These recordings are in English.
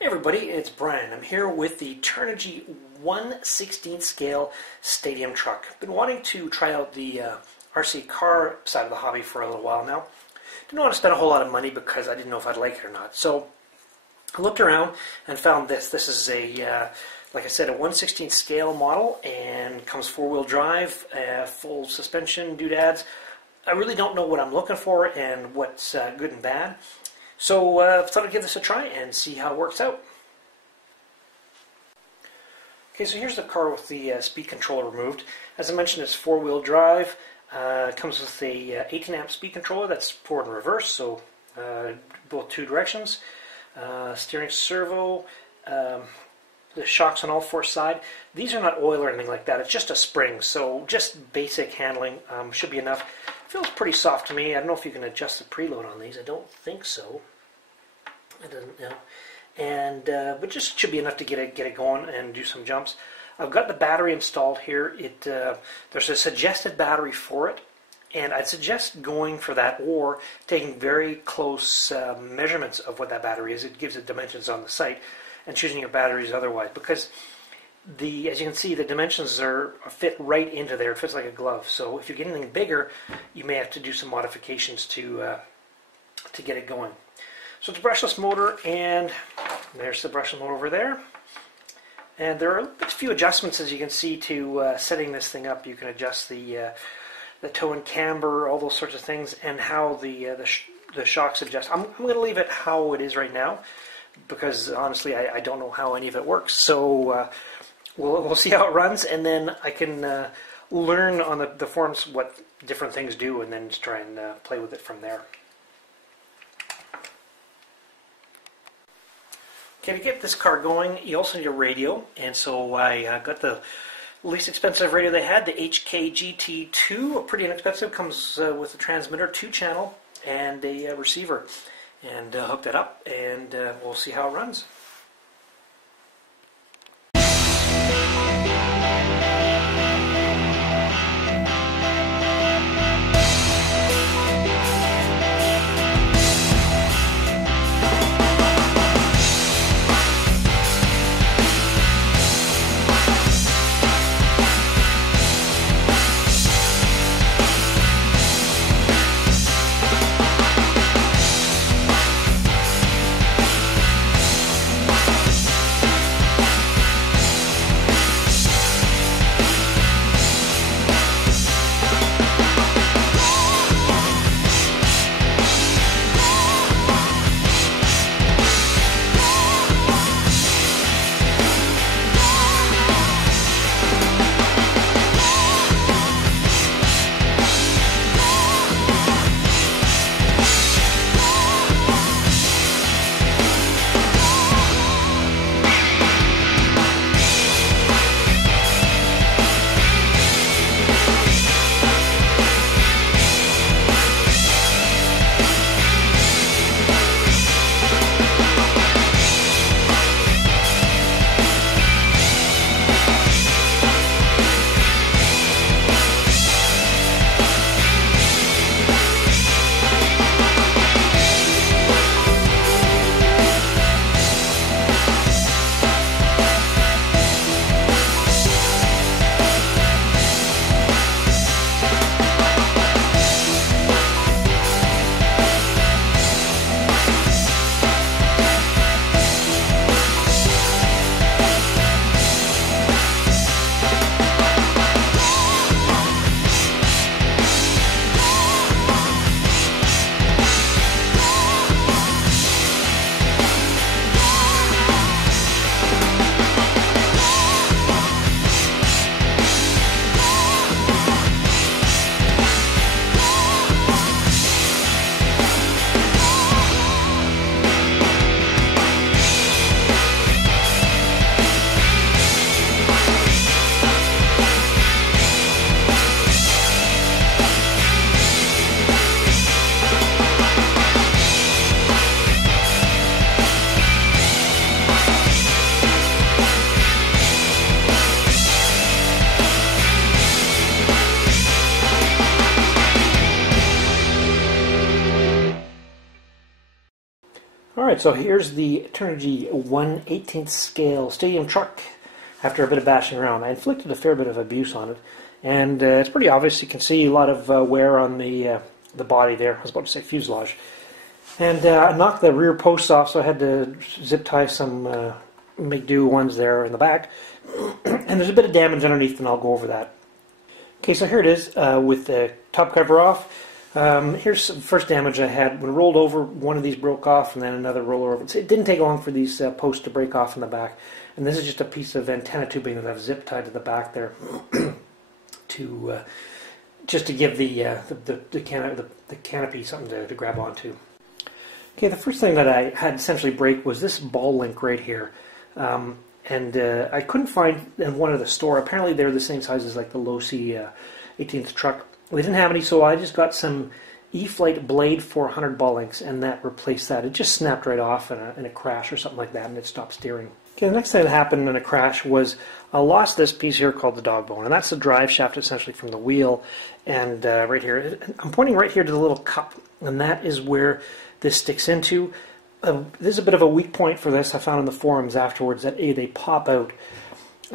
Hey everybody, it's Brian. I'm here with the Turnigy 1/16 scale stadium truck. I've been wanting to try out the RC car side of the hobby for a little while now. Didn't want to spend a whole lot of money because I didn't know if I'd like it or not. So I looked around and found this. This is a, like I said, a 1/16 scale model and comes four-wheel drive, full suspension doodads. I really don't know what I'm looking for and what's good and bad. So I thought I'd give this a try and see how it works out. Okay, so here's the car with the speed controller removed. As I mentioned, it's four-wheel drive. It comes with a 18 amp speed controller that's forward and reverse, so both two directions. Steering servo, the shocks on all four sides. These are not oil or anything like that. It's just a spring, so just basic handling should be enough. Feels pretty soft to me. I don't know if you can adjust the preload on these. I don't think so. It doesn't, you know. And but just should be enough to get it going and do some jumps. I've got the battery installed here. There's a suggested battery for it, and I'd suggest going for that or taking very close measurements of what that battery is. It gives it dimensions on the site, and choosing your batteries otherwise, because as you can see, the dimensions fit right into there. It fits like a glove. So if you get anything bigger, you may have to do some modifications to get it going. So it's a brushless motor, and there's the brushless motor over there. And there are a few adjustments, as you can see, to setting this thing up. You can adjust the toe and camber, all those sorts of things, and how the shocks adjust. I'm going to leave it how it is right now, because honestly, I don't know how any of it works. So we'll see how it runs, and then I can learn on the forums what different things do, and then just try and play with it from there. Okay, to get this car going, you also need a radio, and so I got the least expensive radio they had, the HKGT2, pretty inexpensive, comes with a transmitter, 2-channel, and a receiver, and hooked it up, and we'll see how it runs. Alright, so here's the Turnigy 1/18 scale stadium truck. After a bit of bashing around, I inflicted a fair bit of abuse on it, and it's pretty obvious. You can see a lot of wear on the body there. I was about to say fuselage. And I knocked the rear posts off, so I had to zip tie some make do ones there in the back. And there's a bit of damage underneath, and I'll go over that. Okay, so here it is with the top cover off. Here's the first damage I had. When it rolled over, one of these broke off, and then another roller over. It didn't take long for these posts to break off in the back. And this is just a piece of antenna tubing that I've zip tied to the back there to just to give the canopy something to grab onto. Okay, the first thing that I had essentially break was this ball link right here. And I couldn't find in one of the store. Apparently they're the same size as like the low-C 18th truck. They didn't have any, so I just got some E-Flite Blade 400 ball links, and that replaced that. It just snapped right off in a crash or something like that, and it stopped steering. Okay, the next thing that happened in a crash was I lost this piece here called the dog bone, and that's the drive shaft essentially from the wheel. And right here, I'm pointing right here to the little cup, and that is where this sticks into. This is a bit of a weak point for this. I found in the forums afterwards that they pop out.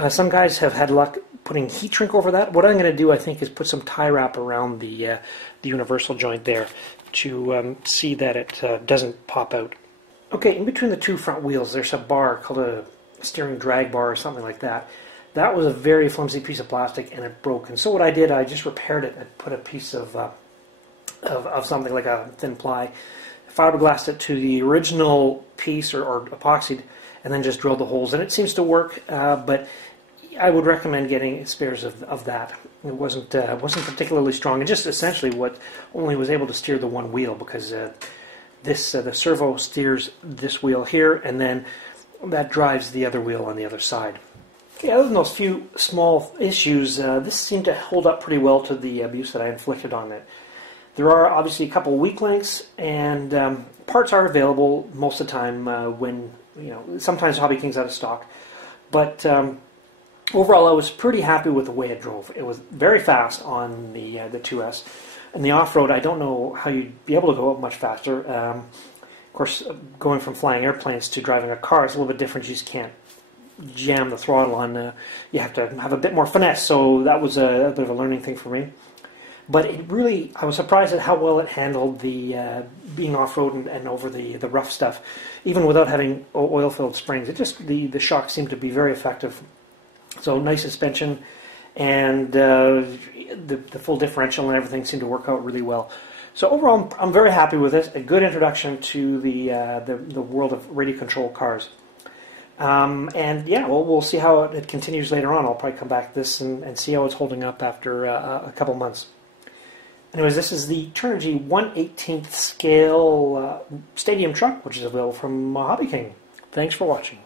Some guys have had luck putting heat shrink over that. What I'm going to do, I think, is put some tie wrap around the universal joint there to see that it doesn't pop out. Okay, in between the two front wheels, there's a bar called a steering drag bar or something like that. That was a very flimsy piece of plastic, and it broke. And so what I did, I just repaired it. I put a piece of something like a thin ply, fiberglassed it to the original piece or epoxied, and then just drilled the holes. And it seems to work, but I would recommend getting spares of that. It wasn't particularly strong, and just essentially what only was able to steer the one wheel, because the servo steers this wheel here, and then that drives the other wheel on the other side. Okay, other than those few small issues, this seemed to hold up pretty well to the abuse that I inflicted on it. There are obviously a couple weak links, and parts are available most of the time when, sometimes Hobby King's out of stock. But overall, I was pretty happy with the way it drove. It was very fast on the 2S. And the off-road, I don't know how you'd be able to go up much faster. Of course, going from flying airplanes to driving a car is a little bit different. You just can't jam the throttle on. You have to have a bit more finesse, so that was a bit of a learning thing for me. But it really, I was surprised at how well it handled the being off-road and over the rough stuff, even without having oil-filled springs. It just the shock seemed to be very effective. So nice suspension, and the full differential and everything seemed to work out really well. So overall, I'm very happy with this. A good introduction to the world of radio control cars. And yeah, we'll see how it continues later on. I'll probably come back to this and see how it's holding up after a couple months. Anyways, this is the Turnigy 1/18 scale stadium truck, which is available from Hobby King. Thanks for watching.